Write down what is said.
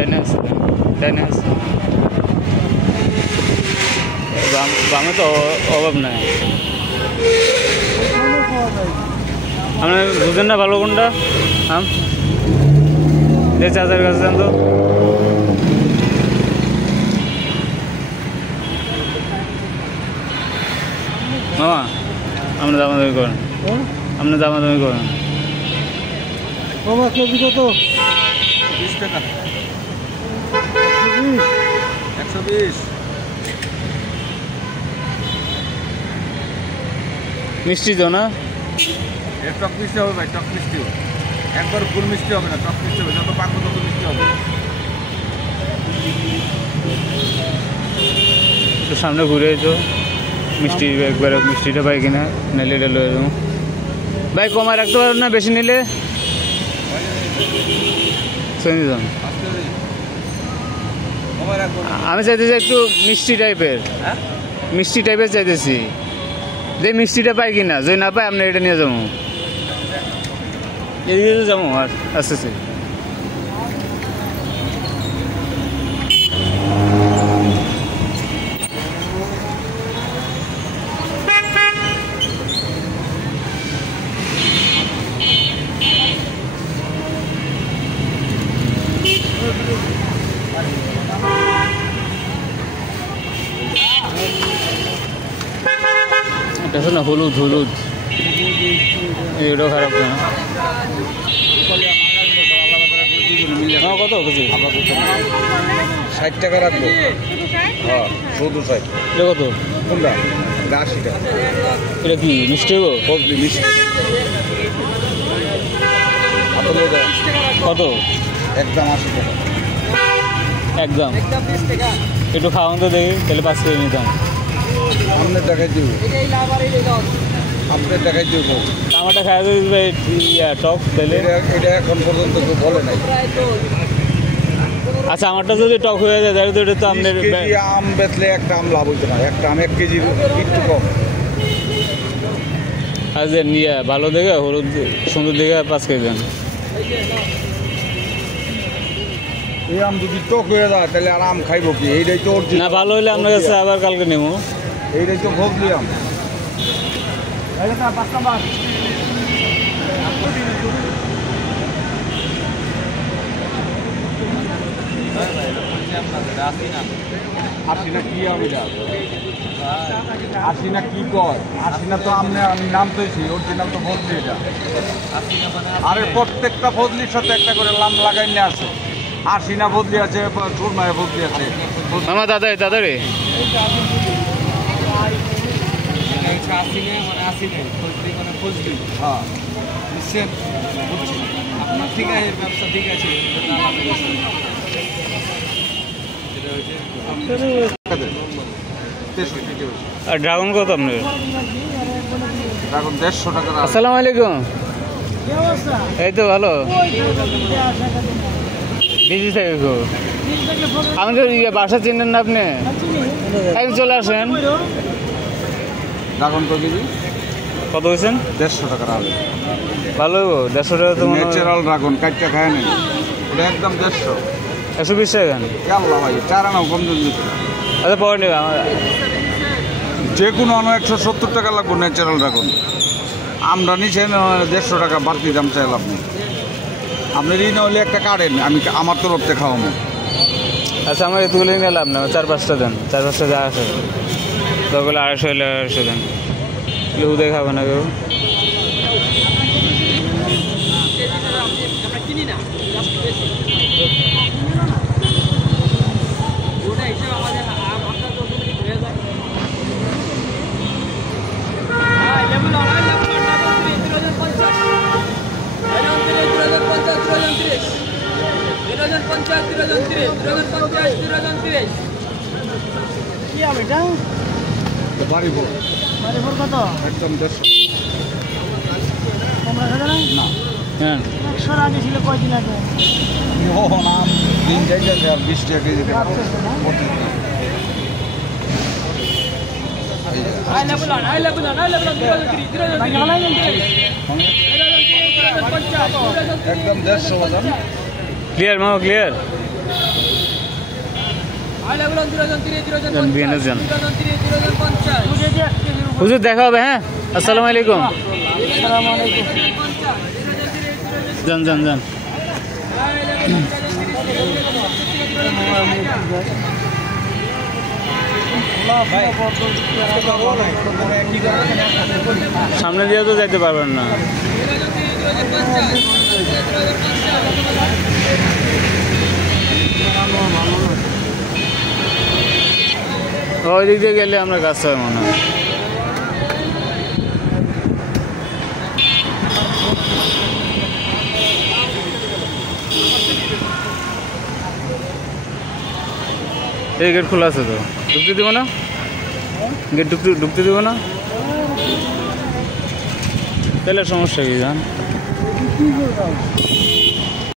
ডাইনে আছে, ডাইনে আছে, বামে তো অভাব নাই। আপনার বুঝেন না ভালো কোনটা? আম যে চাচার কাছে যান তো। মামা আপনি দামাদামি করেন, আপনি দামাদামি করেন। মামা কেজি কত? 20 টাকা, 120। মিষ্টি তো না? টক মিষ্টি হবে ভাই, টক মিষ্টি হবে, একবার ফুল মিষ্টি হবে না, টক মিষ্টি হবে, যত পাকবো তত মিষ্টি হবে। একটু সামনে ঘুরে তো মিষ্টি একবার মিষ্টিটা পাই কিনা, নাইলে এটা লয়ে যাবো। ভাই কমায় রাখতে পারবেন না বেশি নিলে? আমি চাইতেছি একটু মিষ্টি টাইপের, মিষ্টি টাইপের চাইতেছি, যে মিষ্টিটা পাই কিনা, যদি না পাই আপনি এটা নিয়ে যাবো, এদিকে যাবো। আর আস্তে আস্তে দেখো না, হলুদ হলুদ, এটাও খারাপ না। কত কেজি? 60 টাকা রাখবো। হ্যাঁ, শুধু 60। এটা কত? কোনটা? 80 টাকা। এটা কি মিষ্টি হবো? ফজলি মিষ্টি। কত? একদম 80 টাকা। একদম একটু খাওয়ান তো দেখি, তাহলে 5 কেজি নিতাম। আপনার টাকায় দিব, আপনার টাকায় দিব। আমারটা খাওয়া যাবে টক, তাহলে এটা এখন পর্যন্ত কেউ বলে নাই। আচ্ছা আমারটা যদি টক হয়ে যায় তাহলে তো এটা তো আপনার আম বেচলে একটা আম লাভ হইতো না, একটা আম 1 কেজি একটু কম। আর যে নিয়ে ভালো দেখে হলুদ সুন্দর দেখে 5 কেজি দেন। এই আম যদি টক হয়ে যায় তাহলে আর আম খাইবো কি? এইটাই তো না ভালো হলে আপনার কাছে আবার কালকে নেব। এইটাই তো ফজলি আম। আশিনা কি আমি আশিনা কি কয়? আশিনা তো আমি নাম তৈছি, অরিজিনাল তো ফজলি এটা। আরে প্রত্যেকটা ফজলির সাথে একটা করে নাম লাগাই নিয়ে আছে। আশিনা ফজলি আছে, চুরমায় ফজলি আছে। আমার দাদা রে হ্যাঁ ঠিক আছে, ব্যবসা ঠিক আছে। আর ড্রাগন কত আপনার? ড্রাগন 150 টাকা। আসসালামু আলাইকুম। এই তো ভালো। বিজি থাকে গো। আমাদের বাসা চিনেন না আপনি? একদিন চলে আসেন। ড্রাগন কত কেজি? কত হয়েছেন? 150 টাকা হবে। ভালো 150 টাকা তো ন্যাচারাল ড্রাগন, কাটটা খায় না, ওটা একদম 150। 120 টাকা কেন? আল্লাহ ভাই, 4 আনাও কম দিন দিতে। আচ্ছা পরে নেবে আমার। যে কোনো আনো 170 টাকা লাগবে ন্যাচারাল ড্রাগন। আমরা নিচ্ছেন 150 টাকা বাড়তি দাম চাইল আপনি। আপনি ঋণ হলে একটা কাটেন, আমি আমার তরফতে খাওয়াবো। আচ্ছা আমার এতগুলো নিয়ে লাভ না, 4-5টা দেন, 4-5টা যা আসে তখন 250 হলে 250 দেন। কেউ দেখাবে না কেউ। বাড়ি ভোর কত? একদম 150। না হ্যাঁ 100 আগে ছিল কয়দিন আগে? নাম দিন যাই যাচ্ছে আর 20 টাকা কেজি একদম 150 বাজান। ক্লিয়ার মামা ক্লিয়ার। যান বিএনএ যান। হুজুর দেখা হবে, হ্যাঁ আসসালামু আলাইকুম। যান যান যান। সামনে দিয়ে তো যাইতে পারবেন না। ওই দিক দিয়ে গেলে আমরা কাজ হবে মনে হয়। এই গেট খোলা আছে তো, ঢুকতে দিব না? গেট ঢুকতে দিব না? তাহলে সমস্যা কি জান?